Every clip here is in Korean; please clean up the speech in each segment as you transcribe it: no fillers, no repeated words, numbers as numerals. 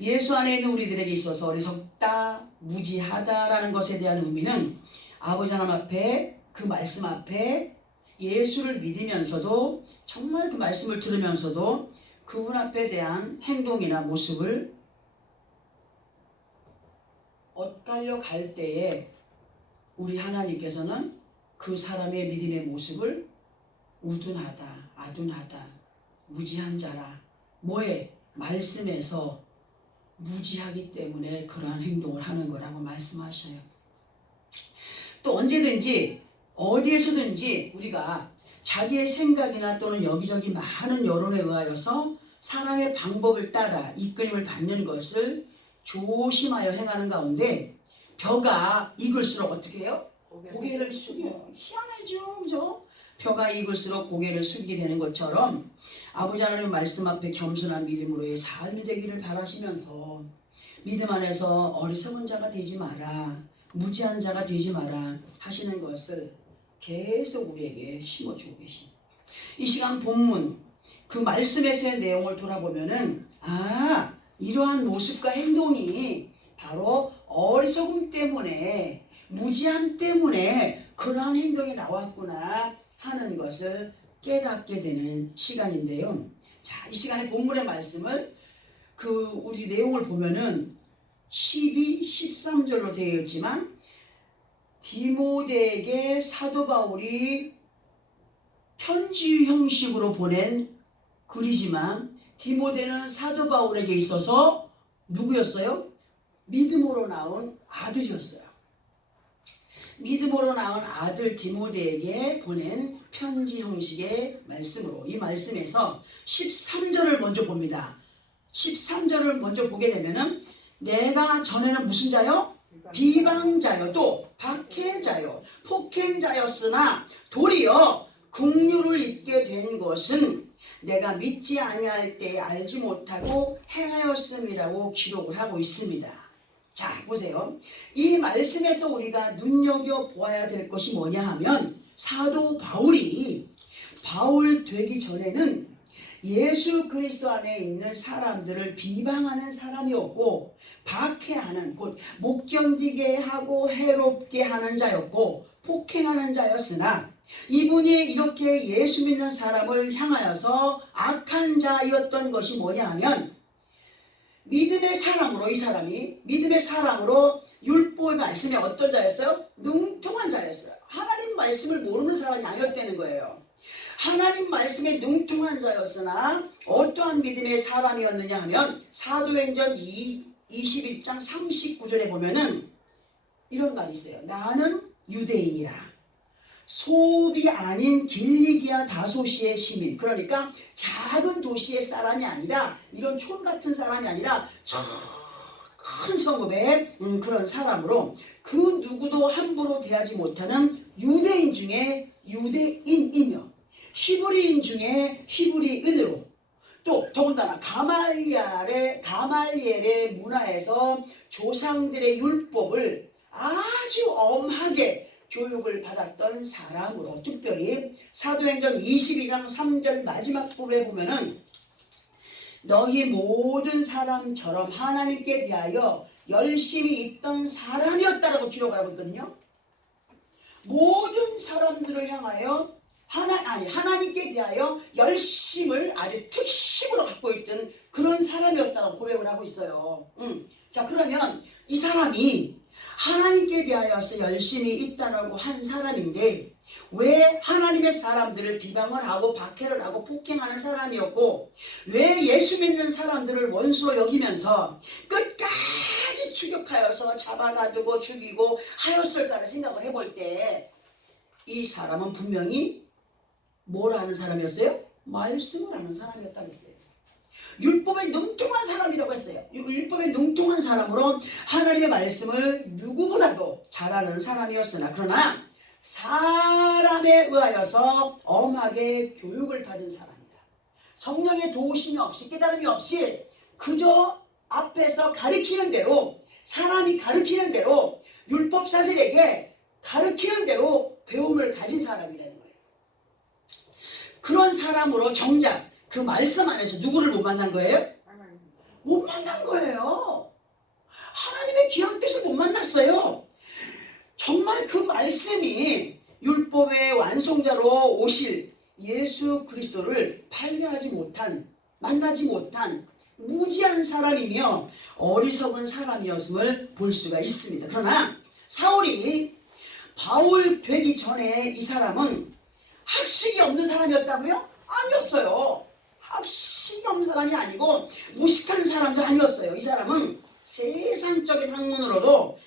예수 안에 있는 우리들에게 있어서 어리석다, 무지하다라는 것에 대한 의미는 아버지 하나님 앞에 그 말씀 앞에 예수를 믿으면서도 정말 그 말씀을 들으면서도 그분 앞에 대한 행동이나 모습을 엇갈려 갈 때에 우리 하나님께서는 그 사람의 믿음의 모습을 우둔하다, 아둔하다, 무지한 자라. 뭐에? 말씀에서 무지하기 때문에 그러한 행동을 하는 거라고 말씀하셔요. 또 언제든지 어디에서든지 우리가 자기의 생각이나 또는 여기저기 많은 여론에 의하여서 사랑의 방법을 따라 이끌림을 받는 것을 조심하여 행하는 가운데 벼가 익을수록 어떻게 해요? 고개를 숙여요. 희한하죠, 그죠? 벼가 익을수록 고개를 숙이게 되는 것처럼 아버지 하나님 말씀 앞에 겸손한 믿음으로의 삶이 되기를 바라시면서 믿음 안에서 어리석은 자가 되지 마라, 무지한 자가 되지 마라 하시는 것을 계속 우리에게 심어주고 계십니다. 이 시간 본문 그 말씀에서의 내용을 돌아보면은 이러한 모습과 행동이 바로 어리석음 때문에 무지함 때문에 그러한 행동이 나왔구나 하는 것을 깨닫게 되는 시간인데요. 자, 이 시간에 본문의 말씀을 우리 내용을 보면은 12, 13절로 되어 있지만 디모데에게 사도 바울이 편지 형식으로 보낸 글이지만 디모데는 사도 바울에게 있어서 누구였어요? 믿음으로 낳은 아들이었어요. 믿음으로 낳은 아들 디모데에게 보낸 편지 형식의 말씀으로 이 말씀에서 13절을 먼저 봅니다. 13절을 먼저 보게 되면은 내가 전에는 무슨 자요? 비방자요, 또 박해자요, 폭행자였으나 도리어 긍휼을 입게 된 것은 내가 믿지 아니할 때 알지 못하고 행하였음이라고 기록을 하고 있습니다. 자, 보세요. 이 말씀에서 우리가 눈여겨보아야 될 것이 뭐냐 하면 사도 바울이 바울 되기 전에는 예수 그리스도 안에 있는 사람들을 비방하는 사람이었고 박해하는, 곧 못 견디게 하고 해롭게 하는 자였고 폭행하는 자였으나 이분이 이렇게 예수 믿는 사람을 향하여서 악한 자였던 것이 뭐냐 하면 믿음의 사람으로, 이 사람이 믿음의 사람으로 율법의 말씀에 어떤 자였어요? 능통한 자였어요. 하나님 말씀을 모르는 사람이 아니었다는 거예요. 하나님 말씀에 능통한 자였으나 어떠한 믿음의 사람이었느냐 하면 사도행전 21장 39절에 보면은 이런 말이 있어요. 나는 유대인이라 소읍이 아닌 길리기아 다소시의 시민, 그러니까 작은 도시의 사람이 아니라 이런 촌 같은 사람이 아니라 큰 성읍의 그런 사람으로 그 누구도 함부로 대하지 못하는 유대인 중에 유대인이며 히브리인 중에 히브리인으로, 또 더군다나 가말리엘의 문화에서 조상들의 율법을 아주 엄하게 교육을 받았던 사람으로, 특별히 사도행전 22장 3절 마지막 부분에 보면은 너희 모든 사람처럼 하나님께 대하여 열심히 있던 사람이었다라고 기록을 하고 있거든요. 모든 사람들을 향하여 하나님께 대하여 열심을 아주 특심으로 갖고 있던 그런 사람이었다고 고백을 하고 있어요. 자, 그러면 이 사람이 하나님께 대하여서 열심히 있다라고 한 사람인데 왜 하나님의 사람들을 비방을 하고 박해를 하고 폭행하는 사람이었고 왜 예수 믿는 사람들을 원수로 여기면서 끝까지 추격하여서 잡아가두고 죽이고 하였을까를 생각을 해볼 때 이 사람은 분명히 뭘 하는 사람이었어요? 말씀을 하는 사람이었다고 했어요. 율법에 능통한 사람이라고 했어요. 율법에 능통한 사람으로 하나님의 말씀을 누구보다도 잘하는 사람이었으나 그러나 사람에 의하여서 엄하게 교육을 받은 사람이다. 성령의 도우심이 없이 깨달음이 없이 그저 앞에서 가르치는 대로, 사람이 가르치는 대로, 율법사들에게 가르치는 대로 배움을 가진 사람이라는 거예요. 그런 사람으로 정작 그 말씀 안에서 누구를 못 만난 거예요? 못 만난 거예요. 하나님의 귀한 뜻을 못 만났어요. 정말 그 말씀이 율법의 완성자로 오실 예수 그리스도를 발견하지 못한, 만나지 못한 무지한 사람이며 어리석은 사람이었음을 볼 수가 있습니다. 그러나 사울이 바울 되기 전에 이 사람은 학식이 없는 사람이었다고요? 아니었어요. 학식이 없는 사람이 아니고 무식한 사람도 아니었어요. 이 사람은 세상적인 학문으로도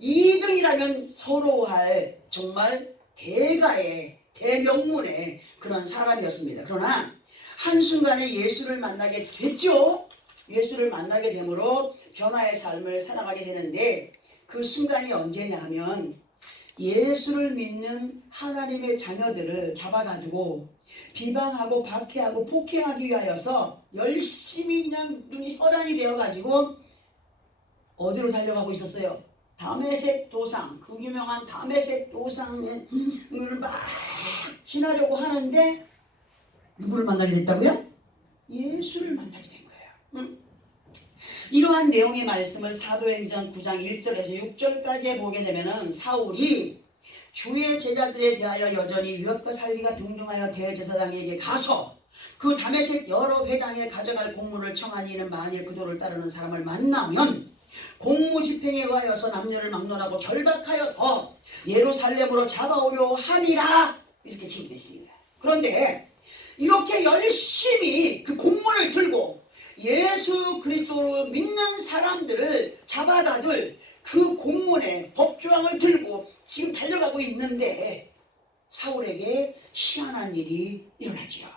2등이라면 서러워할 정말 대가의 대명문의 그런 사람이었습니다. 그러나 한순간에 예수를 만나게 됐죠. 예수를 만나게 되므로 변화의 삶을 살아가게 되는데 그 순간이 언제냐 하면 예수를 믿는 하나님의 자녀들을 잡아가지고 비방하고 박해하고 폭행하기 위하여서 열심히 그냥 눈이 혈안이 되어가지고 어디로 달려가고 있었어요? 다메섹 도상, 그 유명한 다메섹 도상을 막 지나려고 하는데 누구를 만나게 됐다고요? 예수를 만나게 된 거예요. 이러한 내용의 말씀을 사도행전 9장 1절에서 6절까지 보게 되면은 사울이 주의 제자들에 대하여 여전히 유업과 살리가 등등하여 대제사장에게 가서 그 다메섹 여러 회당에 가져갈 공문을 청하니 이는 만일 그도를 따르는 사람을 만나면 공무집행에 의하여서 남녀를 막론하고 결박하여서 예루살렘으로 잡아오려 함이라 이렇게 기록되어 있습니다. 그런데 이렇게 열심히 그 공문을 들고 예수 그리스도를 믿는 사람들을 잡아다들 그 공문의 법조항을 들고 지금 달려가고 있는데 사울에게 희한한 일이 일어나지요.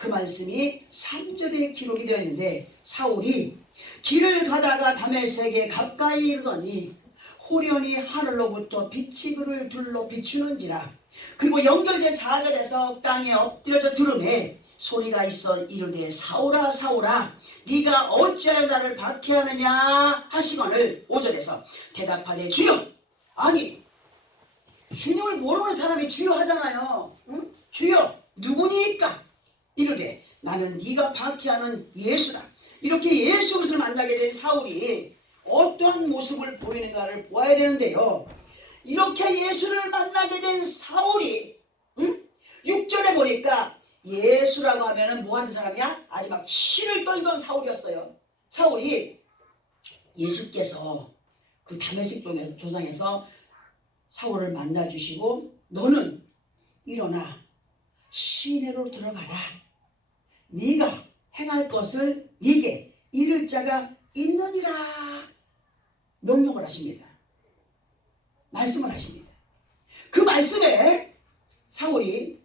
그 말씀이 3절에 기록이 되어 있는데 사울이 길을 가다가 다메섹에 가까이 이르더니 호련히 하늘로부터 빛이 그를 둘러 비추는지라. 그리고 연결된 4절에서 땅에 엎드려져 들음에 소리가 있어 이르되 사울아 사울아 네가 어찌하여 나를 박해하느냐 하시거늘 5절에서 대답하되 주여. 아니 주님을 모르는 사람이 주여 하잖아요. 응? 주여 누구니까? 이르되 나는 네가 박해하는 예수다. 이렇게 예수 그리스도를 만나게 된 사울이 어떠한 모습을 보이는가를 보아야 되는데요. 이렇게 예수를 만나게 된 사울이 6절에 보니까 예수라고 하면은 뭐 하는 사람이야? 아주 막 치를 떨던 사울이었어요. 사울이 예수께서 그 다메섹 도상에서 사울을 만나주시고 너는 일어나 시내로 들어가라. 네가 행할 것을 네게 이를 자가 있느니라 명령을 하십니다. 말씀을 하십니다. 그 말씀에 사울이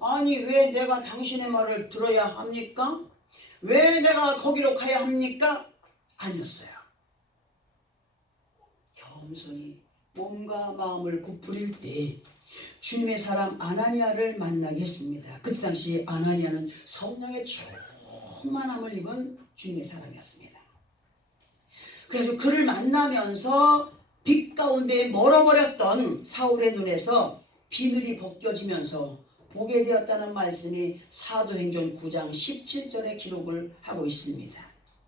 아니 왜 내가 당신의 말을 들어야 합니까? 왜 내가 거기로 가야 합니까? 아니었어요. 겸손히 몸과 마음을 굽부릴 때 주님의 사람 아나니아를 만나게 했습니다. 그때 당시 아나니아는 성령의 충만함을 입은 주님의 사람이었습니다. 그래서 그를 만나면서 빛 가운데 멀어버렸던 사울의 눈에서 비늘이 벗겨지면서 보게 되었다는 말씀이 사도행전 9장 17절에 기록을 하고 있습니다.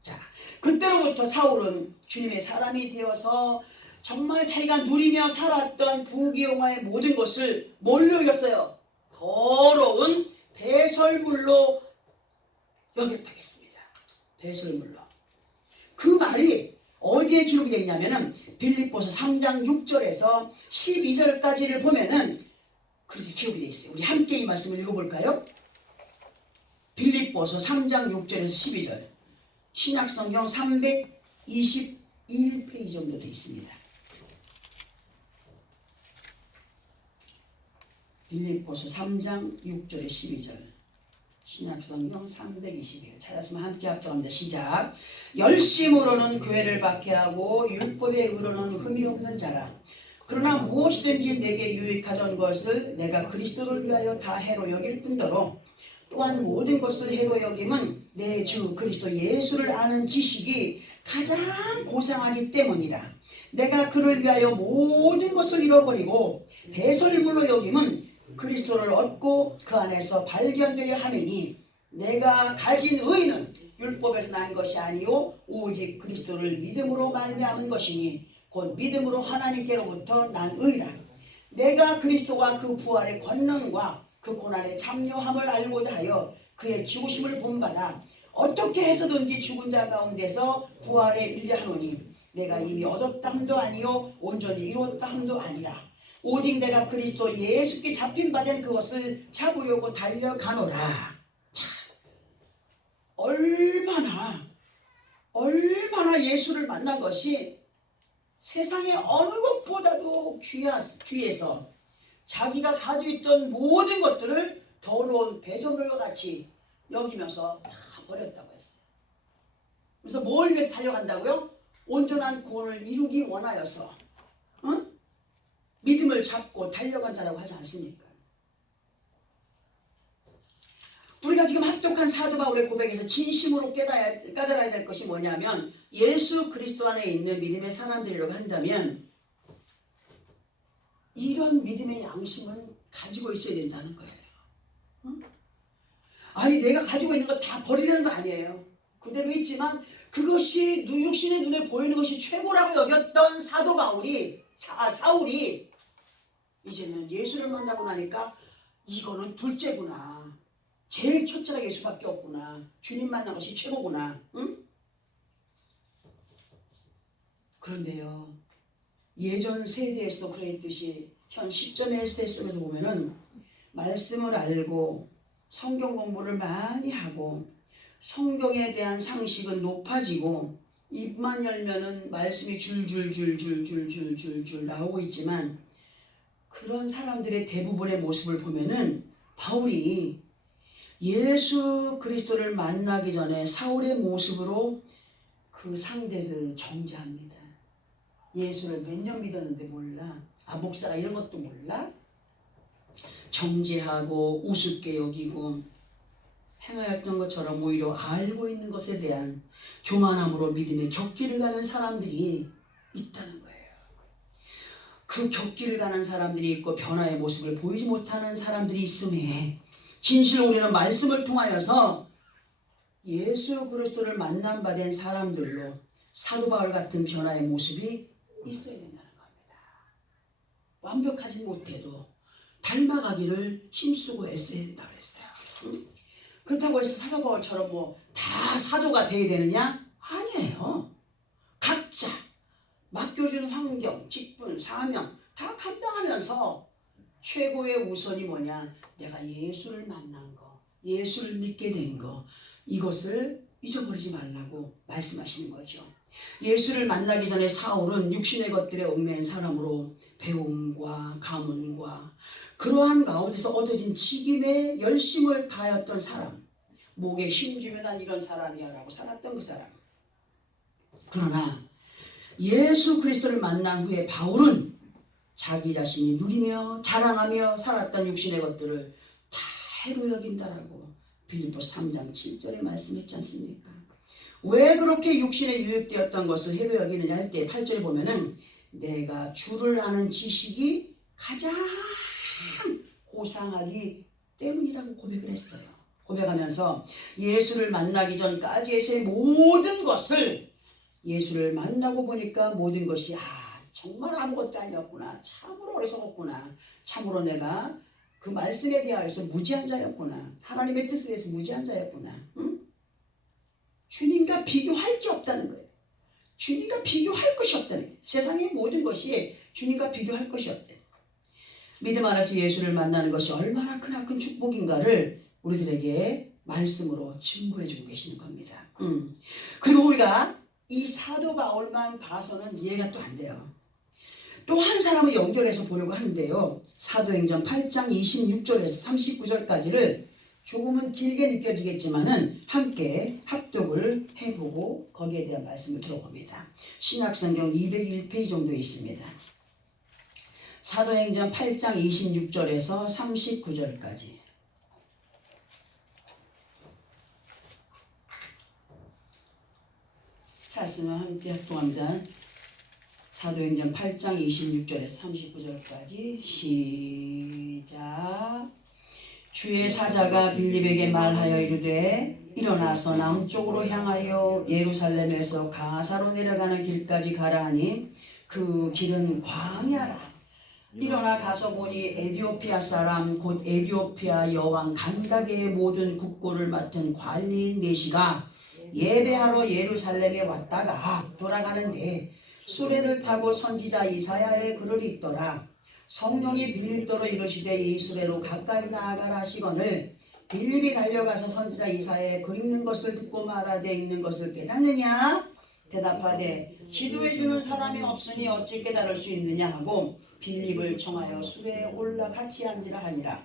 자, 그때로부터 사울은 주님의 사람이 되어서 정말 자기가 누리며 살았던 부귀영화의 모든 것을 뭘로 여겼어요? 더러운 배설물로 여겼다고 했습니다. 배설물로. 그 말이 어디에 기록이 되어 있냐면은 빌립보서 3장 6절에서 12절까지를 보면은 그렇게 기록이 되어 있어요. 우리 함께 이 말씀을 읽어볼까요? 빌립보서 3장 6절에서 12절. 신약성경 321페이지 정도 되어 있습니다. 빌립보서 3장 6절에 12절. 신약성경 321. 찾았으면 함께 합작합니다. 시작. 열심으로는 교회를 박해하고 율법의 의로는 흠이 없는 자라. 그러나 무엇이든지 내게 유익하던 것을 내가 그리스도를 위하여 다 해로 여길 뿐더러 또한 모든 것을 해로 여김은 내 주 그리스도 예수를 아는 지식이 가장 고상하기 때문이라. 내가 그를 위하여 모든 것을 잃어버리고 배설물로 여김은 그리스도를 얻고 그 안에서 발견되려 하느니 내가 가진 의는 율법에서 난 것이 아니요 오직 그리스도를 믿음으로 말미암은 것이니 곧 믿음으로 하나님께로부터 난 의라. 내가 그리스도가 그 부활의 권능과 그 고난의 참여함을 알고자 하여 그의 죽으심을 본받아 어떻게 해서든지 죽은 자 가운데서 부활에 이르하노니 내가 이미 얻었다 함도 아니요 온전히 이루었다 함도 아니라 오직 내가 그리스도 예수께 잡힌 바 된 그것을 잡으려고 달려가노라. 참, 얼마나 예수를 만난 것이 세상의 어느 것보다도 귀해서 자기가 가지고 있던 모든 것들을 더러운 배설물과 같이 여기면서 다 버렸다고 했어요. 그래서 뭘 위해서 달려간다고요? 온전한 구원을 이루기 원하여서 믿음을 잡고 달려간 자라고 하지 않습니까? 우리가 지금 합독한 사도 바울의 고백에서 진심으로 깨달아야 될 것이 뭐냐면 예수 그리스도 안에 있는 믿음의 사람들이라고 한다면 이런 믿음의 양심은 가지고 있어야 된다는 거예요. 아니 내가 가지고 있는 거 다 버리려는 거 아니에요. 그대로 있지만 그것이 육신의 눈에 보이는 것이 최고라고 여겼던 사도 바울이 사울이 이제는 예수를 만나고 나니까 이거는 둘째구나. 제일 첫째가 예수밖에 없구나. 주님 만난 것이 최고구나. 응? 그런데요. 예전 세대에서도 그랬듯이 현 시점의 세대 속에도 보면은 말씀을 알고 성경 공부를 많이 하고 성경에 대한 상식은 높아지고 입만 열면은 말씀이 줄줄줄줄줄줄줄줄 나오고 있지만 그런 사람들의 대부분의 모습을 보면은 바울이 예수 그리스도를 만나기 전에 사울의 모습으로 그 상대를 정죄합니다. 예수를 몇 년 믿었는데 몰라. 목사가 이런 것도 몰라? 정죄하고 우습게 여기고 행하였던 것처럼 오히려 알고 있는 것에 대한 교만함으로 믿음의 격기를 가는 사람들이 있다는 거예요. 그 격기를 가는 사람들이 있고 변화의 모습을 보이지 못하는 사람들이 있음에 진실로 우리는 말씀을 통하여서 예수 그리스도를 만난 바 된 사람들로 사도 바울 같은 변화의 모습이 있어야 된다는 겁니다. 완벽하지 못해도 닮아가기를 힘쓰고 애써야 된다고 했어요. 그렇다고 해서 사도 바울처럼 뭐 다 사도가 돼야 되느냐? 아니에요. 각자 맡겨준 환경, 직분, 사명 다 감당하면서 최고의 우선이 뭐냐? 내가 예수를 만난 거, 예수를 믿게 된 거, 이것을 잊어버리지 말라고 말씀하시는 거죠. 예수를 만나기 전에 사울은 육신의 것들에 얽매인 사람으로 배움과 가문과 그러한 가운데서 얻어진 직임에 열심을 다하였던 사람, 목에 힘주면 난 이런 사람이야 라고 살았던 그 사람. 그러나 예수 그리스도를 만난 후에 바울은 자기 자신이 누리며 자랑하며 살았던 육신의 것들을 다 해로 여긴다라고 빌립보서 3장 7절에 말씀했지 않습니까? 왜 그렇게 육신에 유입되었던 것을 해로 여기느냐 할 때 8절에 보면은 내가 주를 아는 지식이 가장 고상하기 때문이라고 고백을 했어요. 고백하면서 예수를 만나기 전까지의 모든 것을 예수를 만나고 보니까 모든 것이 정말 아무것도 아니었구나. 참으로 어리석었구나. 참으로 내가 그 말씀에 대하여서 무지한 자였구나. 하나님의 뜻에 대해서 무지한 자였구나. 응? 주님과 비교할 게 없다는 거예요. 주님과 비교할 것이 없다는 거예요. 세상의 모든 것이 주님과 비교할 것이 없대요. 믿음 안에서 예수를 만나는 것이 얼마나 크나큰 축복인가를 우리들에게 말씀으로 증거해주고 계시는 겁니다. 그리고 우리가 이 사도 바울만 봐서는 이해가 또 안 돼요. 또 한 사람을 연결해서 보려고 하는데요. 사도행전 8장 26절에서 39절까지를 조금은 길게 느껴지겠지만은 함께 합독을 해보고 거기에 대한 말씀을 들어봅니다. 신약성경 201페이지 정도에 있습니다. 사도행전 8장 26절에서 39절까지. 찾으면 함께 합독합니다. 사도행전 8장 26절에서 39절까지 시작. 주의 사자가 빌립에게 말하여 이르되 일어나서 남쪽으로 향하여 예루살렘에서 가사로 내려가는 길까지 가라 하니 그 길은 광야라. 일어나 가서 보니 에디오피아 사람 곧 에디오피아 여왕 간다게의 모든 국고를 맡은 관리인 네시가 예배하러 예루살렘에 왔다가 돌아가는데 수레를 타고 선지자 이사야의 글을 읽더라. 성령이 빌립더러 이르시되 이 수레로 가까이 나아가라 하시거늘 빌립이 달려가서 선지자 이사야의 글 읽는 것을 듣고 말하되 읽는 것을 깨닫느냐? 대답하되 지도해주는 사람이 없으니 어찌 깨달을 수 있느냐 하고 빌립을 청하여 수레에 올라 같이 앉으라 하니라.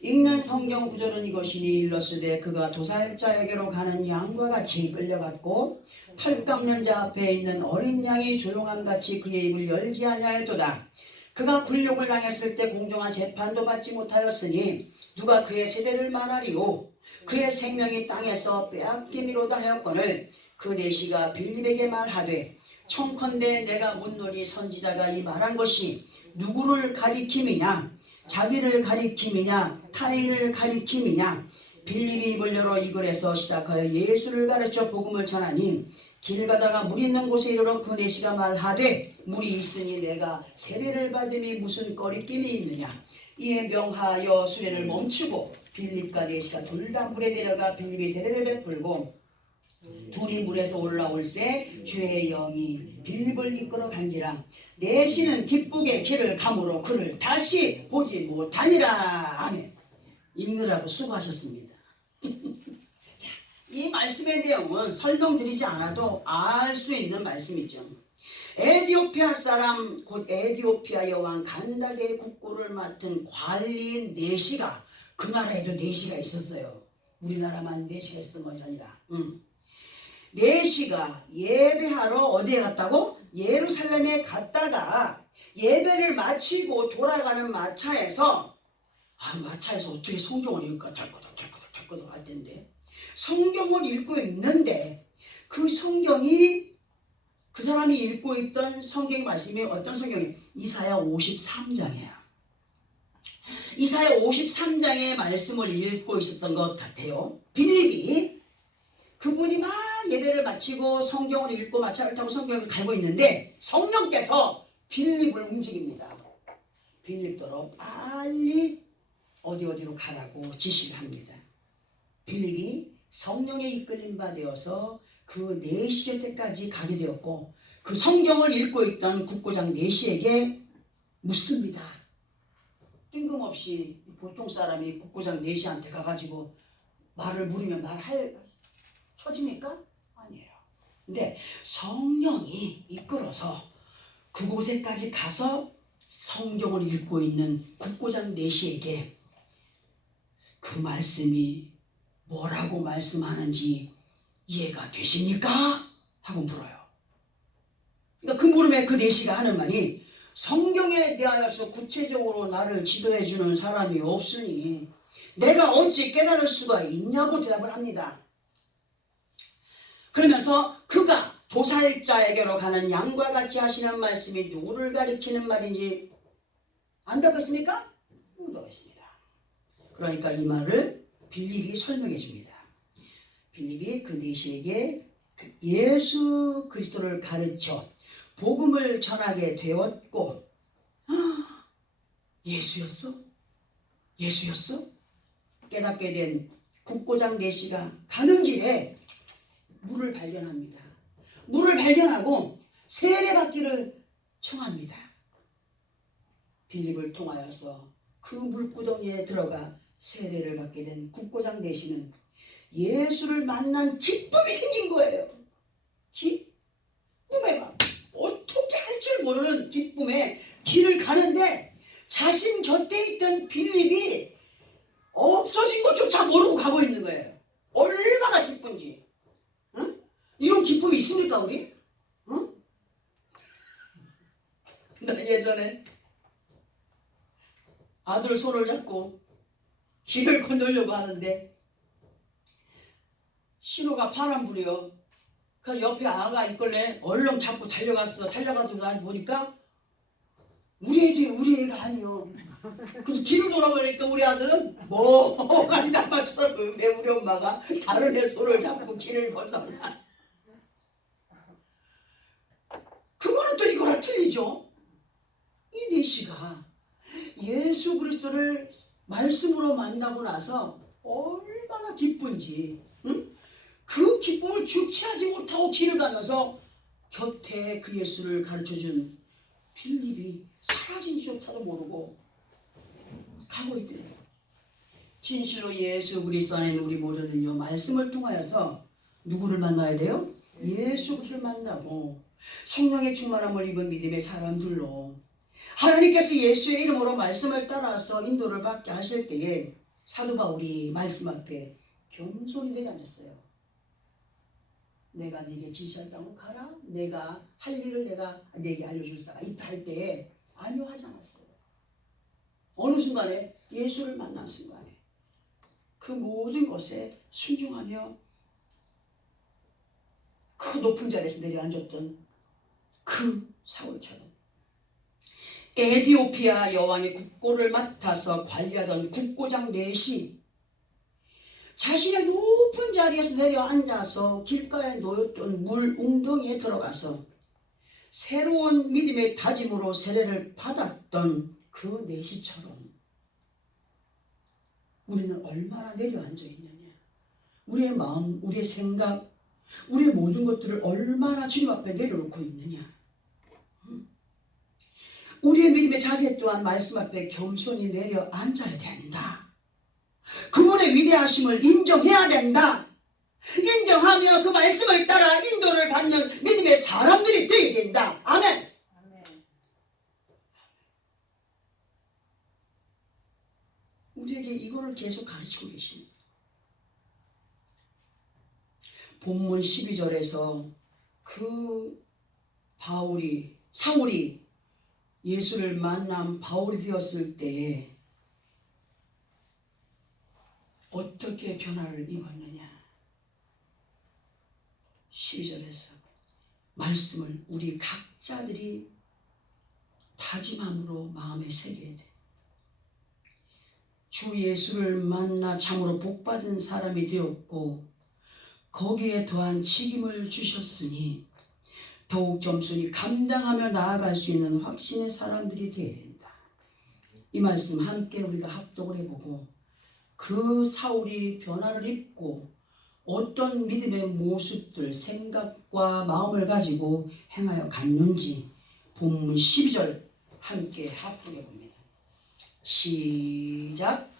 읽는 성경 구절은 이것이니 일러스되 그가 도살자에게로 가는 양과 같이 끌려갔고 털 깎는 자 앞에 있는 어린 양이 조용함같이 그의 입을 열지 아니하였도다. 그가 굴욕을 당했을 때 공정한 재판도 받지 못하였으니 누가 그의 세대를 말하리요. 그의 생명이 땅에서 빼앗김이로다 하였거늘 그 내시가 빌립에게 말하되 청컨대 내가 묻노니 선지자가 이 말한 것이 누구를 가리킴이냐? 자기를 가리킴이냐? 타인을 가리킴이냐? 빌립이 입을 열어 이 글에서 시작하여 예수를 가르쳐 복음을 전하니 길 가다가 물 있는 곳에 이르러 그 내시가 말하되 물이 있으니 내가 세례를 받음이 무슨 거리낌이 있느냐? 이에 명하여 수레를 멈추고 빌립과 내시가 둘 다 물에 내려가 빌립이 세례를 베풀고 둘이 물에서 올라올새 주의 영이 빌립을 이끌어 간지라. 내시는 기쁘게 길을 가므로 그를 다시 보지 못하니라. 아멘. 읽느라고 수고하셨습니다. 자, 이 말씀의 내용은 설명드리지 않아도 알 수 있는 말씀이죠. 에디오피아 사람 곧 에디오피아 여왕 간다게의 국고를 맡은 관리인 네시가, 그 나라에도 네시가 있었어요. 우리나라만 네시가 있었던 것이 아니라 네시가 예배하러 어디에 갔다고? 예루살렘에 갔다가 예배를 마치고 돌아가는 마차에서 마차에서 어떻게 성경을 읽을까? 달거덕 할 텐데 성경을 읽고 있는데 그 성경이, 그 사람이 읽고 있던 성경 말씀이 어떤 성경이? 이사야 53장이야. 이사야 53장의 말씀을 읽고 있었던 것 같아요. 빌립이, 그분이 막 예배를 마치고 성경을 읽고 마차를 타고 성경을 갈고 있는데 성령께서 빌립을 움직입니다. 빌립더러 빨리 어디로 가라고 지시를 합니다. 빌립이 성령에 이끌림 바 되어서 그 네시 곁에까지 가게 되었고 그 성경을 읽고 있던 국고장 네시에게 묻습니다. 뜬금없이 보통 사람이 국고장 네시한테 가가지고 말을 물으면 말할 처지니까? 아니에요. 근데 성령이 이끌어서 그곳에까지 가서 성경을 읽고 있는 국고장 네시에게 그 말씀이 뭐라고 말씀하는지 이해가 되십니까? 하고 물어요. 그러니까 그 물음에 그 네시가 하는 말이 성경에 대하여서 구체적으로 나를 지도해 주는 사람이 없으니 내가 어찌 깨달을 수가 있냐고 대답을 합니다. 그러면서 그가 도살자에게로 가는 양과 같이 하시는 말씀이 누구를 가리키는 말인지 안다고 했습니까? 안다고 했습니다. 그러니까 이 말을 빌립이 설명해 줍니다. 빌립이 그 네시에게 예수 그리스도를 가르쳐 복음을 전하게 되었고, 예수였어? 깨닫게 된 국고장 네시가 가는 길에 물을 발견합니다. 물을 발견하고 세례받기를 청합니다. 빌립을 통하여서 그 물구덩이에 들어가 세례를 받게 된 국고장 네시는 예수를 만난 기쁨이 생긴 거예요. 기쁨에 막 어떻게 할 줄 모르는 기쁨에 길을 가는데 자신 곁에 있던 빌립이 없어진 것조차 모르고 가고 있는 거예요. 얼마나 기쁜지. 응? 이런 기쁨이 있습니까 우리? 응? 나 예전에 아들 손을 잡고 길을 건너려고 하는데 신호가 파란불이요. 그 옆에 아가 있길래 얼른 잡고 달려갔어. 달려가지고 난 보니까 우리 애가 아니요. 그래서 뒤를 돌아보니까 우리 아들은 멍하니 닮았처럼 왜 우리 엄마가 다른 애 손을 잡고 길을 건너나. 그거는 또 이거랑 틀리죠. 이 내시가 예수 그리스도를 말씀으로 만나고 나서 얼마나 기쁜지, 응? 그 기쁨을 주체하지 못하고 길을 가면서 곁에 그 예수를 가르쳐준 빌립이 사라진지조차도 모르고 가고 있대요. 진실로 예수 그리스도 안에 있는 우리 모두는요, 말씀을 통하여서 누구를 만나야 돼요? 예수 그리스도를 만나고 성령의 충만함을 입은 믿음의 사람들로 하나님께서 예수의 이름으로 말씀을 따라서 인도를 받게 하실 때에 사도 바울이 말씀 앞에 겸손히 내려앉았어요. 내가 네게 지시할 땅으로 가라. 내가 할 일을 내가 네게 알려줄 사가 있다 할 때에 아니요 하지 않았어요. 어느 순간에 예수를 만난 순간에 그 모든 것에 순종하며 그 높은 자리에서 내려앉았던 그 사울처럼 에디오피아 여왕의 국고를 맡아서 관리하던 국고장 넷이 자신의 높은 자리에서 내려앉아서 길가에 놓였던 물 웅덩이에 들어가서 새로운 믿음의 다짐으로 세례를 받았던 그 넷이처럼 우리는 얼마나 내려앉아 있느냐. 우리의 마음, 우리의 생각, 우리의 모든 것들을 얼마나 주님 앞에 내려놓고 있느냐. 우리의 믿음의 자세 또한 말씀 앞에 겸손히 내려앉아야 된다. 그분의 위대하심을 인정해야 된다. 인정하며 그 말씀을 따라 인도를 받는 믿음의 사람들이 되어야 된다. 아멘. 우리에게 이거를 계속 가르치고 계십니다. 본문 12절에서 그 사울이 예수를 만난 바울이 되었을 때에 어떻게 변화를 입었느냐. 12절에서 말씀을 우리 각자들이 다짐함으로 마음에 새겨야 돼. 주 예수를 만나 참으로 복받은 사람이 되었고 거기에 더한 책임을 주셨으니 더욱 겸손히 감당하며 나아갈 수 있는 확신의 사람들이 되어야 된다. 이 말씀 함께 우리가 합독을 해보고 그 사울이 변화를 입고 어떤 믿음의 모습들, 생각과 마음을 가지고 행하여 갔는지 본문 12절 함께 합독해 봅니다. 시작.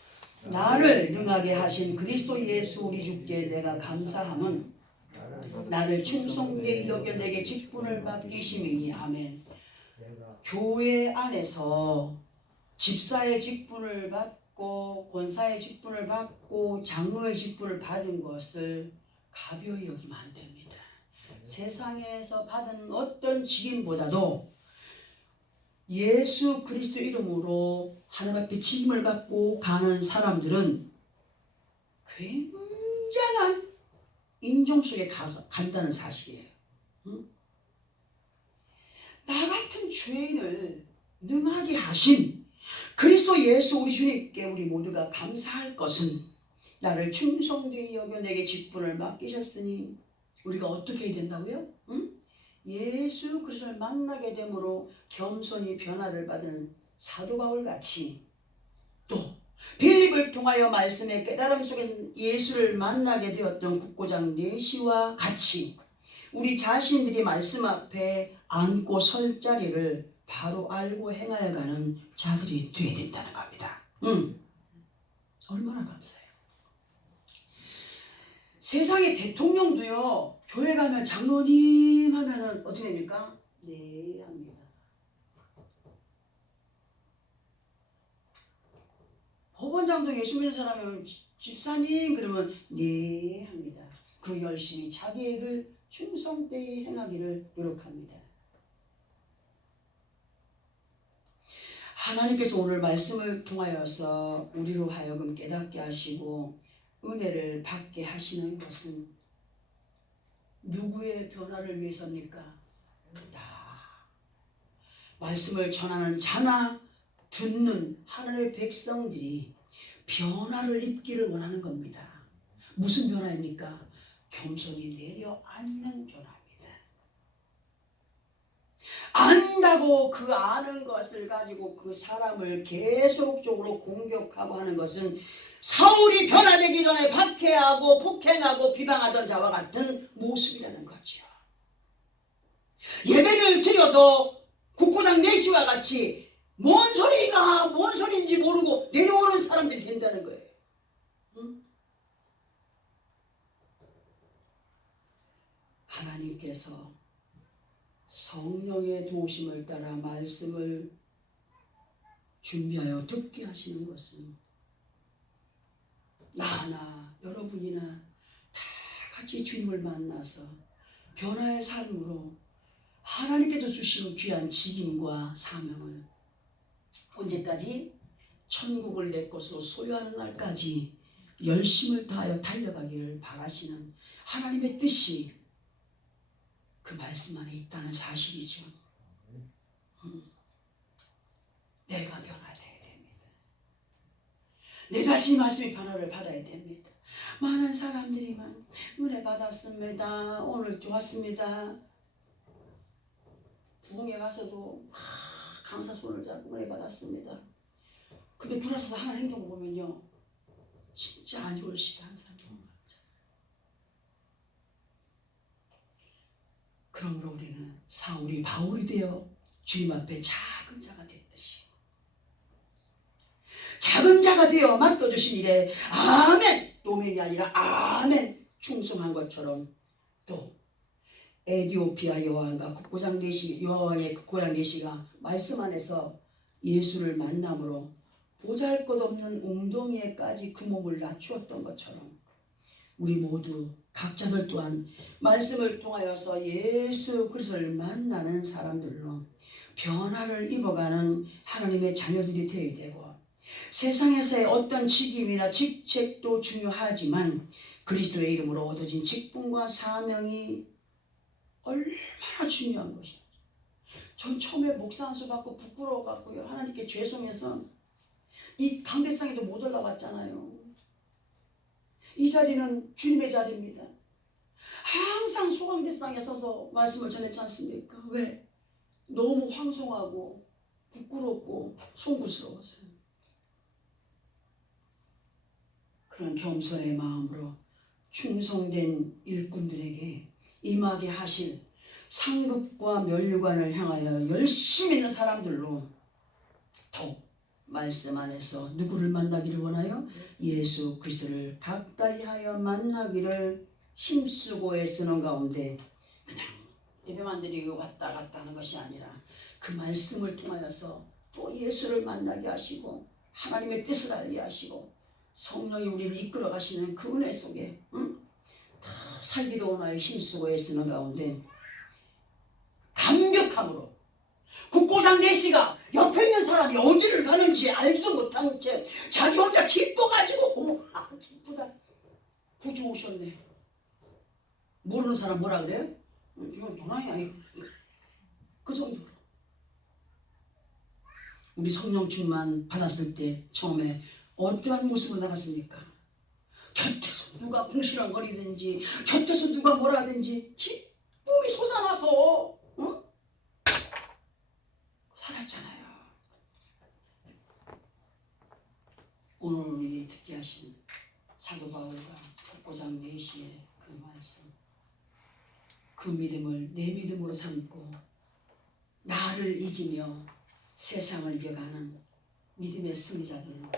나를 능하게 하신 그리스도 예수 우리 주께 내가 감사함은 나를 충성되게 여겨 내게 직분을 맡기심이니. 아멘. 교회 안에서 집사의 직분을 받고 권사의 직분을 받고 장로의 직분을 받은 것을 가벼이 여기면 안 됩니다. 세상에서 받은 어떤 직임보다도 예수 그리스도 이름으로 하나님 앞에 직임을 받고 가는 사람들은 굉장한 인종 속에 간다는 사실이에요. 응? 나 같은 죄인을 능하게 하신 그리스도 예수 우리 주님께 우리 모두가 감사할 것은 나를 충성되게 여겨 내게 직분을 맡기셨으니 우리가 어떻게 해야 된다고요? 응? 예수 그리스도를 만나게 되므로 겸손히 변화를 받은 사도 바울 같이 또 빌립을 통하여 말씀의 깨달음 속에서 예수를 만나게 되었던 국고장 네시와 같이 우리 자신들이 말씀 앞에 앉고 설 자리를 바로 알고 행하여 가는 자들이 되어야 된다는 겁니다. 얼마나 감사해요. 세상의 대통령도요, 교회 가면 장로님 하면은 어떻게 됩니까? 네 합니다. 법원장도 예수 믿는 사람이면 집사님 그러면 네 합니다. 그 열심히 자기 일을 충성되이 행하기를 노력합니다. 하나님께서 오늘 말씀을 통하여서 우리로 하여금 깨닫게 하시고 은혜를 받게 하시는 것은 누구의 변화를 위해서입니까? 말씀을 전하는 자나 듣는 하나님의 백성들이 변화를 입기를 원하는 겁니다. 무슨 변화입니까? 겸손히 내려앉는 변화입니다. 안다고 그 아는 것을 가지고 그 사람을 계속적으로 공격하고 하는 것은 사울이 변화되기 전에 박해하고 폭행하고 비방하던 자와 같은 모습이라는 거죠. 예배를 드려도 국고장 내시와 같이 뭔 소리가 뭔 소리인지 모르고 내려오는 사람들이 된다는 거예요. 응? 하나님께서 성령의 도우심을 따라 말씀을 준비하여 듣게 하시는 것은 나나 여러분이나 다 같이 주님을 만나서 변화의 삶으로 하나님께서 주시는 귀한 직임과 사명을 언제까지? 천국을 내 것으로 소유하는 날까지 열심을 다하여 달려가기를 바라시는 하나님의 뜻이 그 말씀 안에 있다는 사실이죠. 내가 변화되어야 됩니다. 내 자신이 말씀의 변화를 받아야 됩니다. 많은 사람들이만 은혜 받았습니다. 오늘 좋았습니다. 부흥회 가서도 감사 손을 잡고 은혜 받았습니다. 근데 돌아서서 하는 행동을 보면요, 진짜 안 좋으시다 항상 경험 같죠. 그러므로 우리는 사울이 바울이 되어 주님 앞에 작은 자가 됐듯이 작은 자가 되어 맡겨주신 일에 아멘 도맹이 아니라 아멘 충성한 것처럼 또 에디오피아 여왕과 국고장 내시 여왕의 국고장 내시가 말씀 안에서 예수를 만남으로 보잘것없는 웅덩이에까지 그 몸을 낮추었던 것처럼 우리 모두 각자들 또한 말씀을 통하여서 예수 그리스도를 만나는 사람들로 변화를 입어가는 하나님의 자녀들이 되어야 되고 세상에서의 어떤 직임이나 직책도 중요하지만 그리스도의 이름으로 얻어진 직분과 사명이 얼마나 중요한 것이에요. 전 처음에 목사 안수 받고 부끄러워갖고요. 하나님께 죄송해서 이 강대상에도 못 올라왔잖아요. 이 자리는 주님의 자리입니다. 항상 소강대상에 서서 말씀을 전했지 않습니까? 왜? 너무 황송하고 부끄럽고 송구스러웠어요. 그런 겸손의 마음으로 충성된 일꾼들에게 임하게 하실 상급과 면류관을 향하여 열심히 있는 사람들로 더욱 말씀 안에서 누구를 만나기를 원하여? 예수 그리스도를 가까이 하여 만나기를 힘쓰고 애쓰는 가운데 그냥 예배만 드리고 왔다 갔다 하는 것이 아니라 그 말씀을 통하여서 또 예수를 만나게 하시고 하나님의 뜻을 알게 하시고 성령이 우리를 이끌어 가시는 그 은혜 속에 다 살기도 원하여 힘쓰고 애쓰는 가운데 감격함으로 국고장 내시가 옆에 있는 사람이 어디를 가는지 알지도 못한 채 자기 혼자 기뻐가지고 기쁘다. 구주 오셨네. 모르는 사람 뭐라 그래요? 이건 도나이 아니고 그 정도로 우리 성령 충만 받았을 때 처음에 어떠한 모습으로 나갔습니까? 곁에서 누가 궁시렁거리든지 곁에서 누가 뭐라 하든지 기쁨이 솟아나서 살았잖아요. 오늘 우리 듣게 하신 사도 바울과 국고장 내시의 그 말씀, 그 믿음을 내 믿음으로 삼고 나를 이기며 세상을 이겨가는 믿음의 승리자들로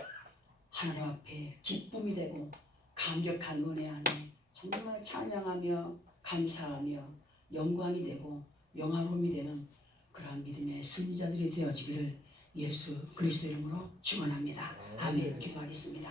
하나님 앞에 기쁨이 되고 감격한 은혜 안에 정말 찬양하며 감사하며 영광이 되고 영화로움이 되는 그러한 믿음의 승리자들이 되어지기를 예수 그리스도 이름으로 축원합니다. 아멘. 기도하겠습니다.